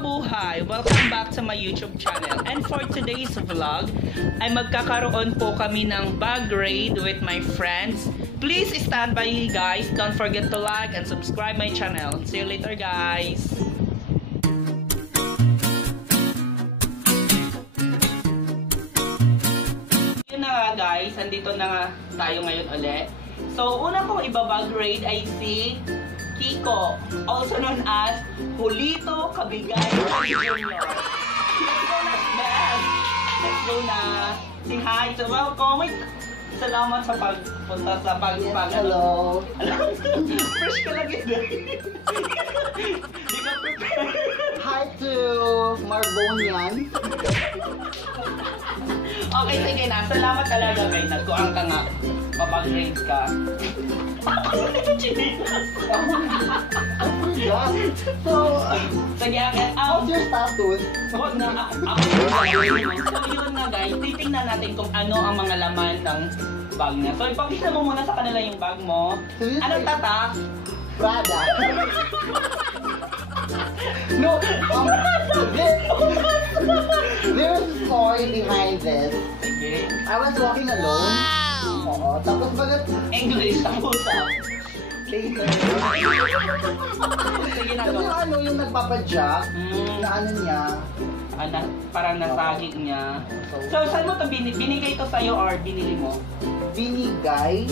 kabuhay! Welcome back to my YouTube channel. And for today's vlog, ay magkakaroon po kami ng bag raid with my friends. Please stand by guys. Don't forget to like and subscribe my channel. See you later guys! Yun na nga guys, andito na nga tayo ngayon ulit. So, una kong ibabag raid ay si Kiko, also known as Julito Cabigay Jr. Let's go na, Beth! Let's go na! Say hi! So, welcome! Salamat sa pagpunta sa Hello! Fresh ka lang yun. Di ka prepare. Hi to Marbonian. Okay, sige na. Salamat talaga, guys. Nagkuang ka nga. Papag-raid ka. So, sige, what's your status? Huwag na, ako so yun nga guys, titingnan natin kung ano ang mga laman ng bag niya. So ipakita mo muna sa kanila yung bag mo. Anong tatak? Prada. No, there's a story behind this. Sige. I was walking alone. Oo, tapos bagat English, tapos later. Sige na, Kasi go. ano yung nagpapadyak, na ano niya, Parang nasaging niya. So, saan mo ito binigay ito sa'yo or binili mo? binigay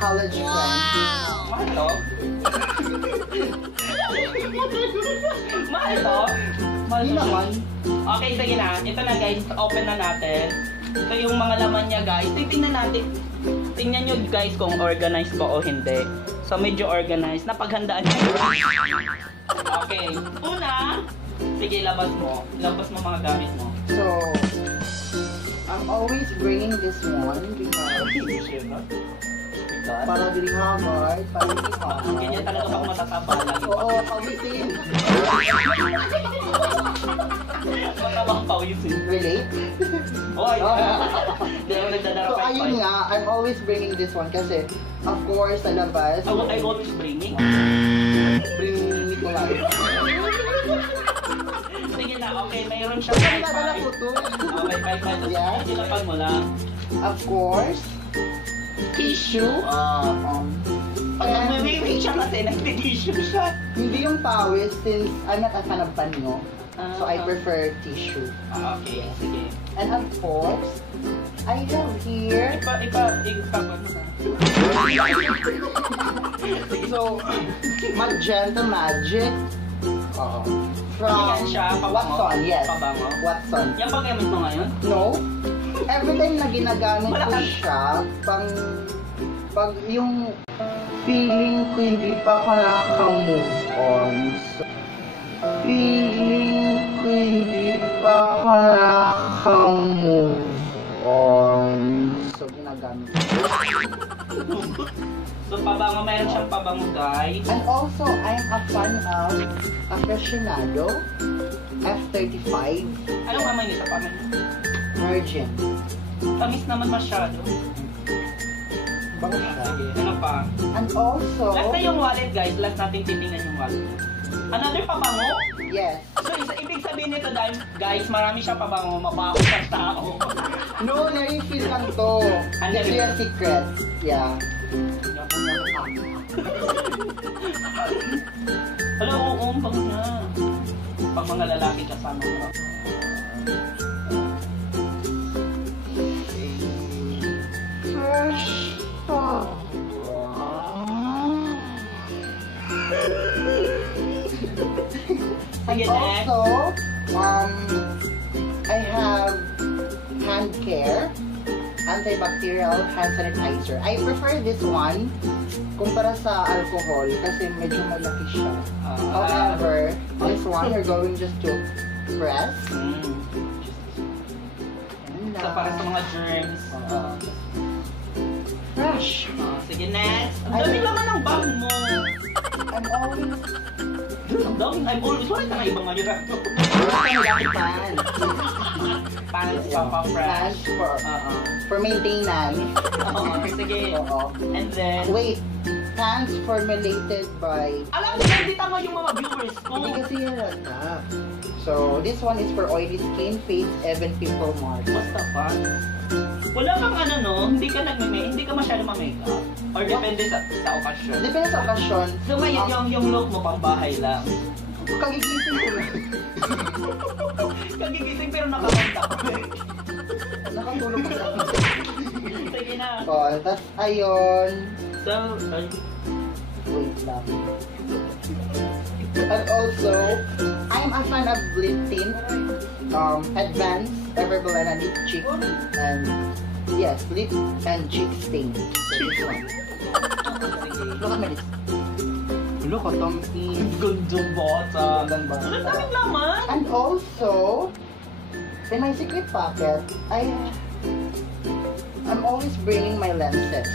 college friend. Mahal to? Mahal to? Mahal Hindi to? naman. Okay, sige na. Ito na guys, open na natin. Ito yung mga laman niya guys. Titingnan natin. Tingnan nyo guys kung organized ba o hindi. So medyo organized. Napaghandaan niya. Okay. Una, sige labas mo. Labas mo mga gamit mo. So, I'm always bringing this one because para dili hagard, para dili hagard. Ganyan talaga pag matataba lagi. Oo, pawisin. Matabang pawisin. Relate? Oy! Hindi ako nagdadara So, pa. ayun nga, I'm always bringing this one kasi, of course, sa labas, I always bringing. bring Nicolay. Sige na, okay. Mayroon siyang Ay, nadala ko to. Okay, bye-bye. Yes. Sinapag mo lang. Of course, Tissue. Pag nag-wing siya kasi, nag-tissue siya. hindi yung pawis since I'm not a fan of panyo. So, I prefer tissue. Okay, sige. And of course, I have here, so, Magenta Magic. From Yan siya, pabango. Watson, yes. Pabango. Watson. Yan ba gamit mo ngayon? No. Every time na ginagamit Wala ko kang- siya, pag yung feeling ko hindi pa ako nakaka-move on. So, feeling ko hindi pa ako nakaka-move on. So, ginagamit ko. So, pabango. Mayroon siyang pabango, guys. And also, I'm a fan of Aficionado F35 Anong amoy nito? Paman? Virgin. Tamis naman masyado. Bango siya. Sige, ano pa? And also, Last na yung wallet, guys. Last natin titingnan yung wallet. Another pabango? yes. So, ibig sabihin nito, guys, marami siyang pabango. Mabaho sa tao. No, na-refill lang to. Ano It's yun? a secret. Yeah. Hello, oo, pag na. Pag mga lalaki kasama mo. Fresh. Sige, next. Also, I have hand care, antibacterial hand sanitizer. I prefer this one kumpara sa alcohol kasi medyo malaki siya. However, this one you're going just to press. So, para sa mga germs. Fresh. Sige, next. Ang dami naman ng bag mo. I'm always Ang dami. I'm always. Wala ka na ibang manira. pants. Pants, Papa Fresh. For maintenance. Oo, sige. Oo. And then, Wait. pants formulated by... Alam mo, hindi tama yung mga viewers ko. Hindi kasi halata. So, this one is for oily skin, face, even pimple marks. Basta pa. Wala kang ano no, hindi ka masyado ma-makeup. Or depende sa okasyon. Depende sa okasyon. So ngayon yung look mo pambahay lang. Kagigising ko lang. Kagigising pero nakakanta ko. Nakatulog ko lang. Sige na. Oh, tas ayun. So, Wait lang. And also, I'm a fan of lip tint, Advanced Everball and Lip Cheek, and yes, lip and cheek stain. So this one. Look at me this. Look at them. gundong bota. Gandang bata. Ang daming laman. And also, in my secret pocket, I'm always bringing my lenses.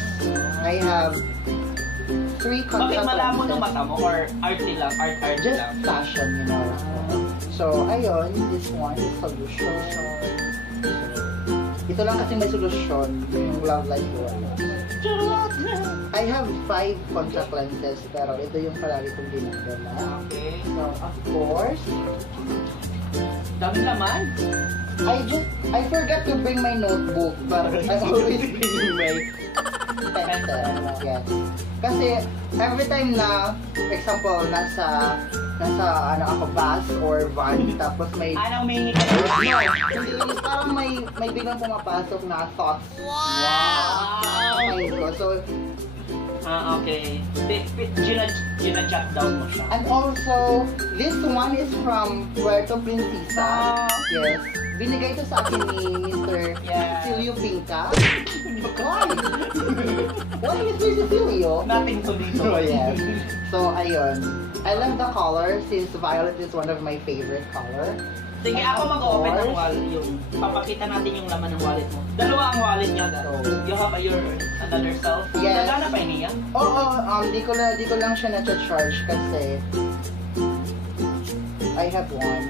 I have 3 contact Bakit malabo lenses. ng mata mo or arty lang? Art Just lang? fashion, you know. So, ayun, this one is solution. Ito lang kasi may solusyon, yung Love Life Dual. I have 5 contact lenses, pero ito yung palagi kong ginagawa. Okay. So, of course, Daming laman. I forgot to bring my notebook, but I always bring my pencil. Yes. Kasi every time na, for example, nasa ano ako, bus or van, tapos may Anong may ka na? hindi, parang may biglang pumapasok na thoughts. Wow! Mind ko. So, Okay. Gina-jot down mo siya. and also, this one is from Puerto Princesa. Yes. Binigay ito sa akin ni Mr. Yeah. Cecilio Pinca. Why? Why Mr. Cecilio? Nothing to dito. Oh, yes. So, ayun. I love the color since violet is one of my favorite color. Sige, ako mag-open ng wallet. Yung papakita natin yung laman ng wallet mo. Dalawa ang wallet niya. You have your another self. Yes. Nagana pa niya? Oo, di ko lang siya na-charge kasi I have one.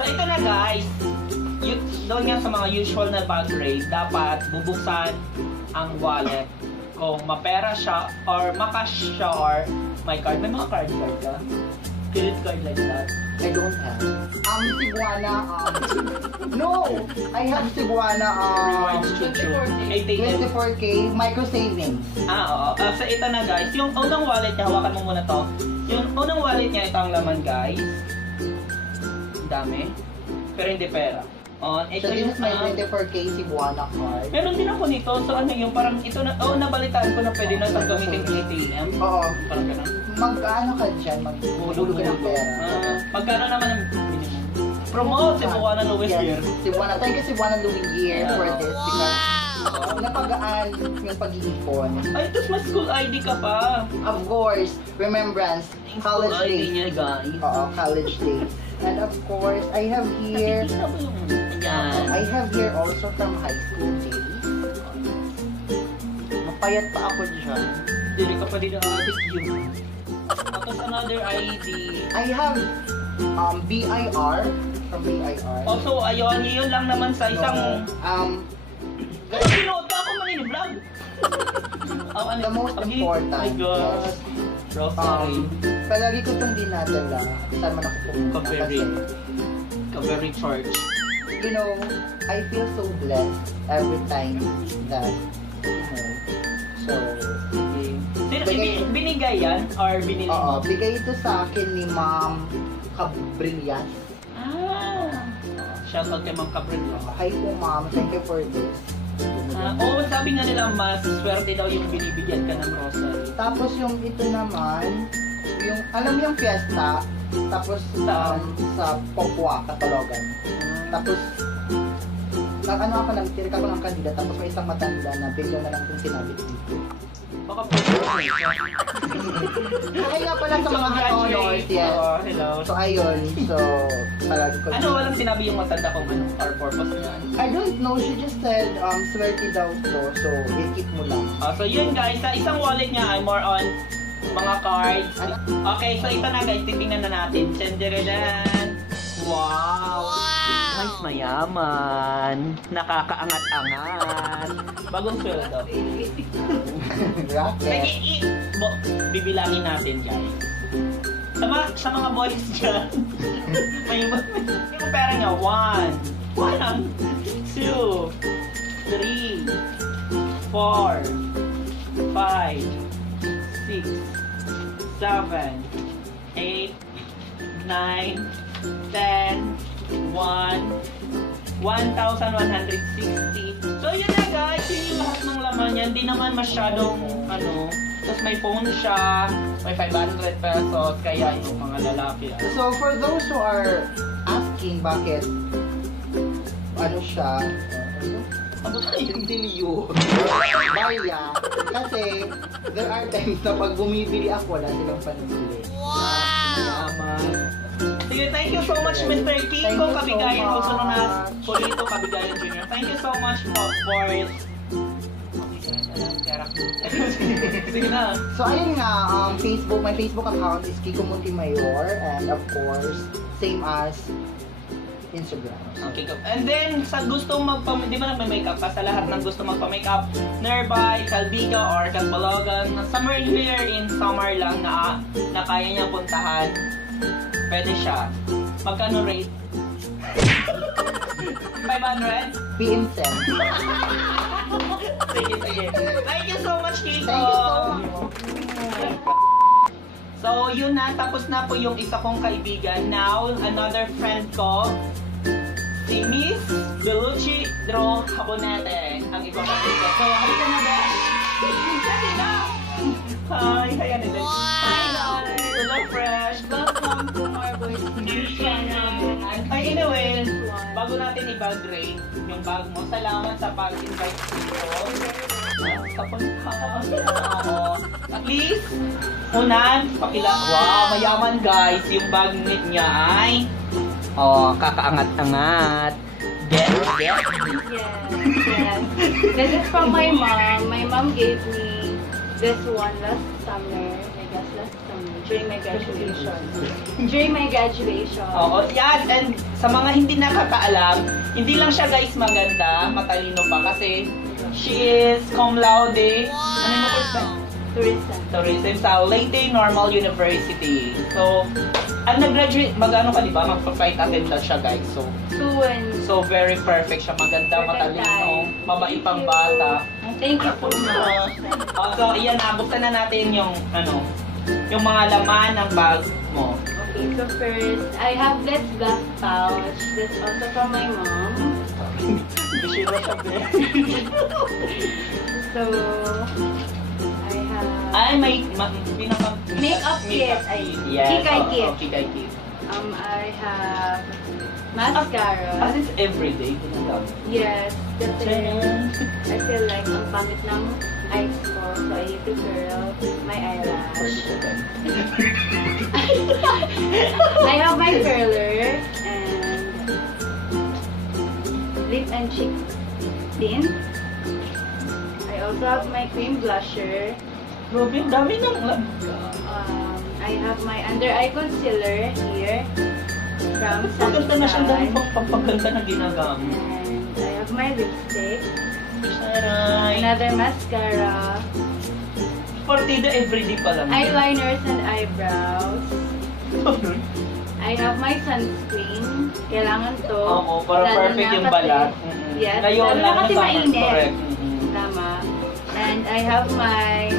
So ito na guys. Doon nga sa mga usual na bag raid, dapat bubuksan ang wallet kung mapera siya or makash siya or may card. May mga card ka? Credit card like that? I don't have. Cebuana, no! I have Cebuana, Rewards chuchu. 24K micro savings. Oo. So ito na guys. Yung unang wallet niya, hawakan mo muna to. Yung unang wallet niya, ito ang laman guys. Ang dami. Pero hindi pera. Ito So this yung is my 24K Cebuana card. meron din ako nito. So ano yung parang ito na, nabalitaan ko na pwede na itong gamitin yung ATM. Oo. Parang ganun. Mag-ano ka dyan? Maghulog ka ng pera. Magkano naman ang minimum? Promote Cebuana Louis Year. Cebuana. Thank you Cebuana Louis Year for this because napagaan yung pag-iipon. Ay, tapos may school ID ka pa. Of course, remembrance, college School ID days. niya guys. Oo, college days. And of course, I have here, Nakikita mo yung yan. I have here also from high school days. Mapayat pa ako dyan. Dili ka pa din na-addict yun. Tapos another ID. I have BIR from BIR. Also, ayun, yun lang naman sa isang... Kaya pinood ka ako manini-vlog. The most important. My God. Yes. Rosary. Palagi ko itong dinadala. Saan man ako pumunta. Kaveri. Kaveri Church. You know, I feel so blessed every time that, so, Binigay yan? Or binili mo? oo, bigay ito sa akin ni Ma'am Cabrillas. Shout out kay Mang Cabrillo. Hi po Ma'am, thank you for this. Sabi nga nila mas swerte daw yung binibigyan ka ng rosary. Tapos yung ito naman, yung, alam mo yung fiesta, tapos sa Popua, Catalogan. Tapos, nag-ano ako, nag-tirik ako ng kandida, tapos may isang matanda na bigla na lang itong sinabit dito. Baka po. Ay nga pala sa mga honors, yes. Hello. So ayun, so palagi ko. Ano, walang sinabi yung matanda kung ano, our purpose niyan? I don't know, she just said, swerte daw to, so i-keep mo lang. So yun guys, sa isang wallet niya ay more on mga cards. Okay, so ito na guys, titingnan na natin. Cenderalan. Wow! Guys, mayaman. Nakakaangat-angat. Bagong sweldo. Rocket. Bibilangin natin, guys. Sa mga boys dyan, may pera niya. 1, 2, 3, 4, 5, 6, 7, 8, 9, 10, 1,160. So yun na guys, yun yung lahat ng laman niya. Hindi naman masyadong tapos may phone siya, may 500 pesos, kaya yung mga lalaki. So for those who are asking bakit siya, Ano tayo yung diliyo? Baya, kasi there are times na pag bumibili ako, wala silang panibili. Sige, thank you so much, Mr. Kiko Kabigayan, so also known as Polito Kabigayan Jr. Thank you so much for Sige na. So ayun nga, my Facebook account is Kiko Montemayor, and of course, same as Instagram. Okay, and then sa gusto di ba nagme-makeup ka? Sa lahat ng gusto magpa-makeup, nearby, Calbiga or Catbalogan, somewhere here in summer lang na kaya niya puntahan, pwede siya. Magkano rate? 500? Vincent. Sige. Thank you so much, Kiko! Thank you so much. So, yun na. Tapos na po yung isa kong kaibigan. Now, another friend ko, si Miss Belucci Dro Habonete. Ang iba ko dito. So, halika na, Besh! Halika na! Hi! Hi, Anita! Hi, hello, Fresh! Welcome to our boys new channel. Ay, anyway, bago natin i-bag-grade yung bag mo, salamat sa pag-invite dito. Sa punta. At least, unan, wow, mayaman guys, yung bag niya ay, kakaangat-angat. Yes. This is from my mom. My mom gave me this one last summer. During my graduation. Oo, yan. And sa mga hindi nakakaalam, hindi lang siya guys maganda, matalino pa kasi she is cum laude. Ano yung course ba? Tourism sa Leyte Normal University. So, nag-graduate, mag-ano ka diba? Mag-flight attendant siya guys. So very perfect siya. Maganda, matalino, mabait pang bata. Thank you so much. So, iyan na. Buksan na natin yung yung mga laman ng bag mo. Okay, so first, I have this black pouch. This also from my mom. Bishira siya, be. So, I have... Ay, may makeup kit. Yes. Kikay kit. Kikay kit. I have mascara. As is everyday, ginagamit. Yes. Kasi I feel like ang pangit ng eyes ko, so I need to curl my eyelash. I have my curler and lip and cheek tint. I also have my cream blusher. Robin, dami ng I have my under eye concealer here from Pagkanta na siya, dami Sunshine. pang pagkanta na ginagamit. And I have my lipstick. Saray. Another mascara. Partida everyday pa lang. Eyeliners and eyebrows. I have my sunscreen. Kailangan to. Oo, para Lalo perfect na yung kasi- balat. Yes, Ngayon lalo na lang kasi summer, mainit. correct. Tama. And I have my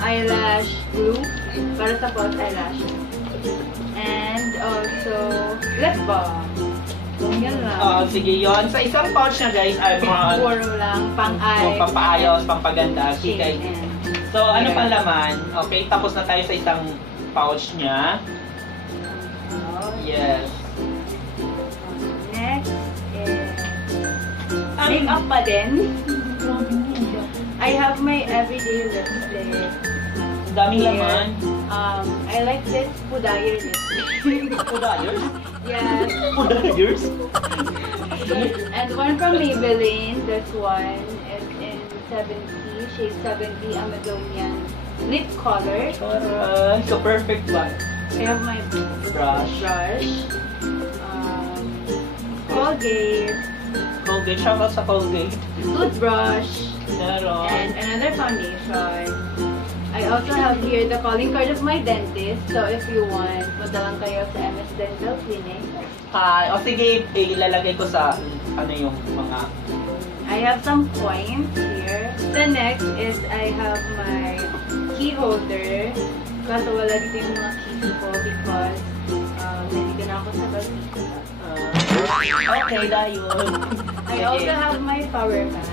eyelash glue para sa false eyelashes. And also, lip balm. Yan lang. Sige yon. Sa isang pouch na guys ay mga Puro lang, pang-eye. pampaayos, pampaganda, kikay. And So, ano pang laman? Okay, tapos na tayo sa isang pouch niya. Yes. next is makeup pa din. I have my everyday lipstick. Daming Here. laman. I like this Pudayer lipstick. Pudayers? Yes. Pudayers? And one from Maybelline. This one is in 70. Shade 70 Amazonian lip color. So perfect ba? I have my Brush. Colgate, Colgate. Shout out sa Colgate. toothbrush, Meron. and another foundation. I also have here the calling card of my dentist. So if you want, punta lang kayo sa MS Dental Clinic. Hi. O sige, ilalagay ko sa ano yung mga... I have some coins here. The next is I have my key holder. Kaso wala dito yung mga keys ko because nandito na ako sa Baltica. Okay, dahil. I also have my power bank.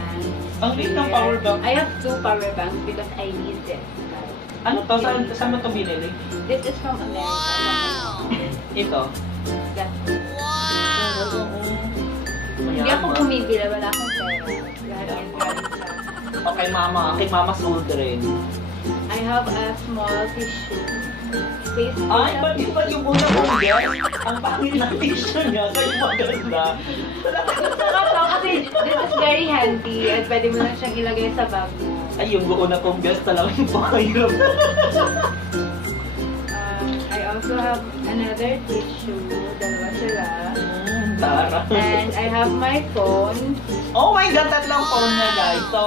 Ang liit ng power bank. I have 2 power banks because I need this. Ano to? Saan mo to binili? This is from America. Ito. That's Hindi Mayaman. ako bumibili, wala akong pera. Lahat yan galing sa... Okay, mama. Kay Mama's Children. I have a small tissue. Space Ay, ba't di ba yung una kong guess? Ang pangit na tissue niya, sa'yo maganda. Kasi this is very handy at pwede mo lang siyang ilagay sa bag mo. Ay, yung una kong guess talaga yung pangayap. I also have another tissue. Dalawa sila. Tara. And I have my phone. Oh my God, tatlong phone niya, guys. So,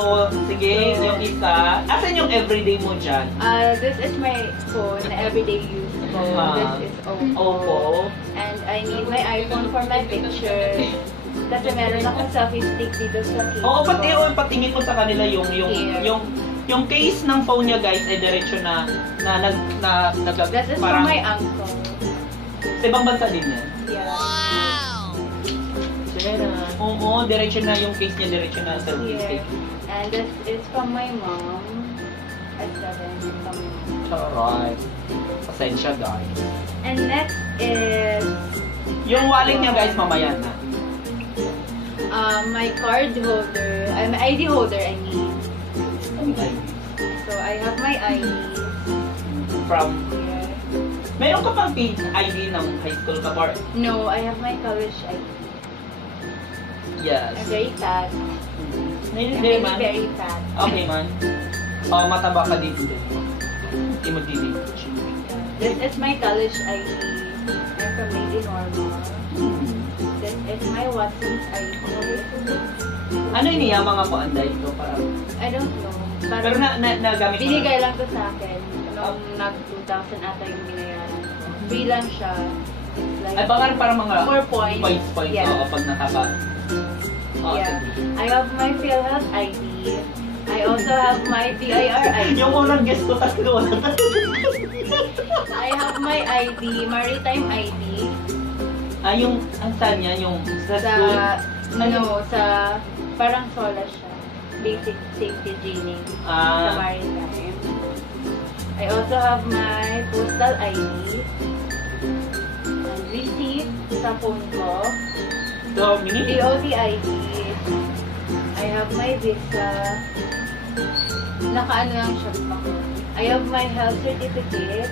sige, yung isa. Asan yung everyday mo dyan? This is my phone na everyday use ko. This is Oppo. Oppo. And I need my iPhone for my pictures. Kasi meron akong selfie stick dito sa case Oo, pati ko. patingin mo sa kanila yung case ng phone niya, guys, ay diretso na This is for my uncle. Sa ibang bansa din yan. Yeah. Oo, diretso na yung case niya, diretso na sa Here. stick. And this is from my mom. At 7 from my mom. Alright. Pasensya, guys. And next is Yung wallet niya, guys, mamaya na. my card holder. My ID holder, I mean. So I have my ID From, here. meron ka pang ID ng high school ka, or? No, I have my college ID. Yes. I'm very fat. Hindi I'm really man. very fat. Okay man. Mataba ka dito din. Hindi mo dito. This is my college ID. I'm from Lady Normal. This is my Watson's ID. Ano yung niya mga paanday ito? Parang, I don't know. pero nagamit mo. Binigay lang to sa akin. Nung nag-2000 ata yung binayaran ko. Free lang siya. It's like Ay, baka parang mga 4 points. points Yeah. oo, pag nataba. Yeah. I have my PhilHealth ID. I also have my PIR ID. Yung unang guess ko tatlo. I have my ID, Maritime ID. Yung, ang saan yan? Yung sa Sa, school? sa, parang SOLA siya. Basic Safety Training. Sa Maritime. I also have my postal ID. And receipt sa phone ko. So, mini? DOT ID. I have my visa. Nakaano lang siya pa ko. I have my health certificate.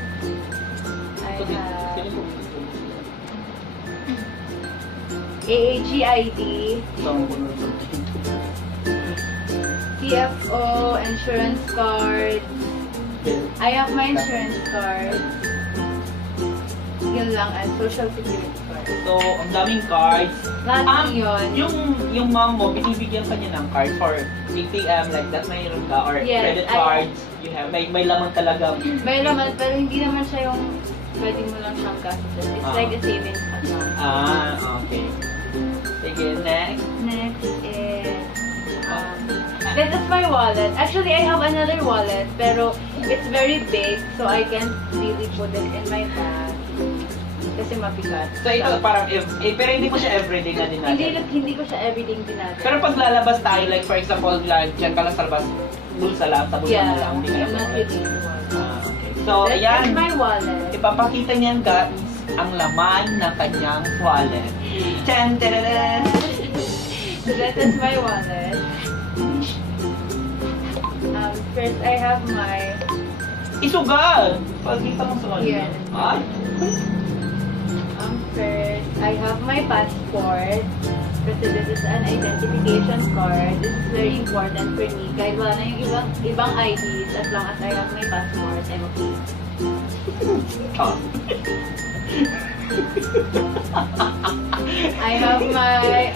I have AAG ID. CFO, insurance card. I have my insurance card. Yun lang, and social security card. So, ang daming cards. Lahat yun. Yung mom mo, binibigyan ka niya ng card for ATM, like that, mayroon ka, or Yes, credit cards, you have, may laman talaga. May laman, pero hindi naman siya yung pwede mo lang siyang gastusin. It's like a savings account. Okay. Sige, next. Next is, this is my wallet. Actually, I have another wallet, pero it's very big, so I can't really put it in my bag. Kasi mabigat. So, ito parang, pero hindi ko siya everyday na din natin. Hindi ko siya everyday dinadala. Pero pag lalabas tayo, like for example, like, dyan ka lang sa labas, bulsa lang, sa bulsa mo lang, hindi ka I'm lang not wallet. using the wallet. Okay. So, This ayan. is my wallet. Ipapakita niyan, guys, ang laman ng kanyang wallet. Chan, tararan! So that is my wallet. First, I have my... Isugal! Pagkita mo sa kanya. Here. Ay? First, I have my passport. Kasi this is an identification card. This is very important for me. Kahit wala na yung ibang IDs, as long as I have my passport, I'm okay. I have my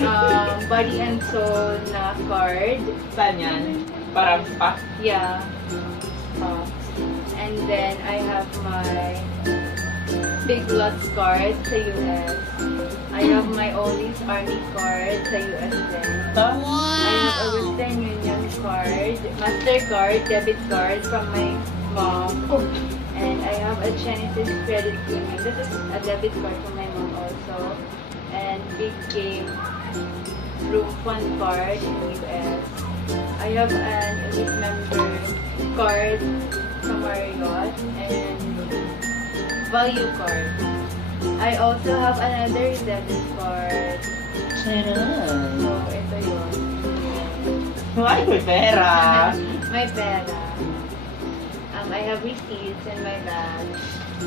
body and soul na card. Saan yan? Parang spa? Yeah. And then I have my Big Lots card sa US. I have my Oldies Army card sa US din. I have a Western Union card, MasterCard, debit card from my mom. And I have a Genesis Credit Union. This is a debit card from my mom also. And Big Game Room Fund card in US. I have an elite member card from Marriott and value card. I also have another debit card. So, ito yun. Ay, may pera! May pera. I have receipts in my bag.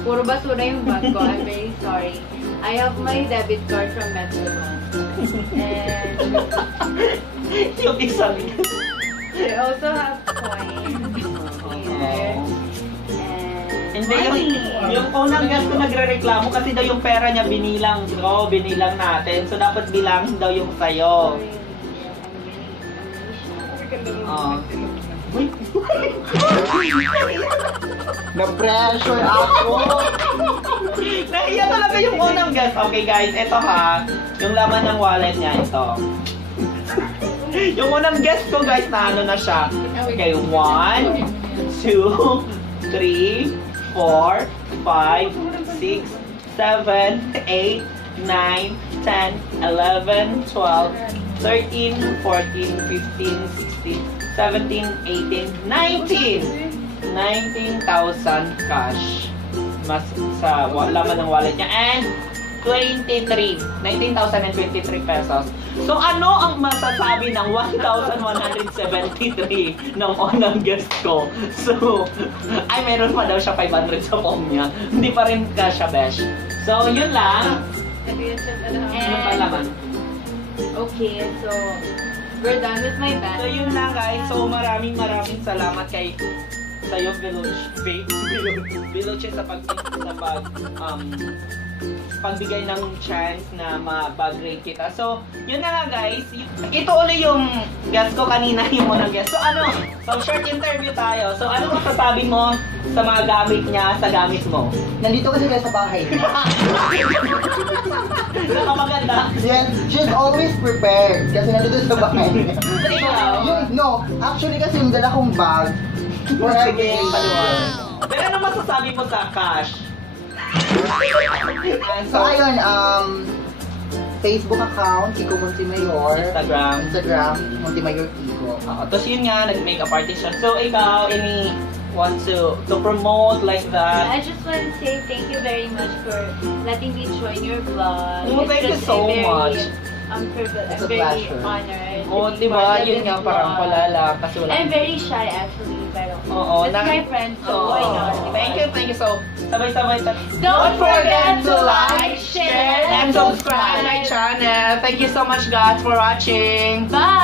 Puro basura yung bag ko. I'm very sorry. I have my debit card from Metrobank. And Yung isang. I also have coins here. And Hindi, yung unang gas ko nagre-reklamo kasi daw yung pera niya binilang natin. So, dapat bilangin daw yung sayo. Na-pressure ako! Nahiya talaga yung unang gas. Okay guys, ito ha. Yung laman ng wallet niya, ito. Yung unang guess ko guys, na ano na siya. Okay, 1, 2, 3, 4, 5, 6, 7, 8, 9, 10, 11, 12, 13, 14, 15, 16, 17, 18, 19! 19,000 cash. Mas sa laman ng wallet niya. And 19,023 pesos. So, ano ang masasabi ng 1,173 ng unang guest ko? So, ay, meron pa daw siya 500 sa phone niya. Hindi pa rin kasha, besh. So, yun lang. Ano pa laman? Okay, so, we're done with my bag. So, yun lang guys. So, maraming salamat kay sa'yo, Veloce sa pagbigay ng chance na ma-bag-rate kita. So, yun na nga guys. Ito ulit yung guest ko kanina, yung unang guest. So, short interview tayo. So, ano masasabi mo sa mga gamit niya, sa gamit mo? Nandito kasi kayo sa bahay niya. Nakamaganda. She's always prepared kasi nandito sa bahay niya. Ikaw? No, actually kasi yung dala kong bag, for everything. Pero ano masasabi mo sa cash? So, ayun, Facebook account, Kiko Montemayor. Instagram, Montemayor Kiko. Tapos yun nga, nag-makeup artist siya. So, ikaw, any want to promote like that? I just want to say thank you very much for letting me join your vlog. Oh, thank you so much. I'm It's a very pleasure. honored. Oh, diba? Yun nga, parang palala. Kasi wala. I'm very shy actually, pero it's my friend, so why not? Thank you. So, sabay-sabay. Don't forget to like, share, and subscribe my channel. Thank you so much guys for watching. Bye!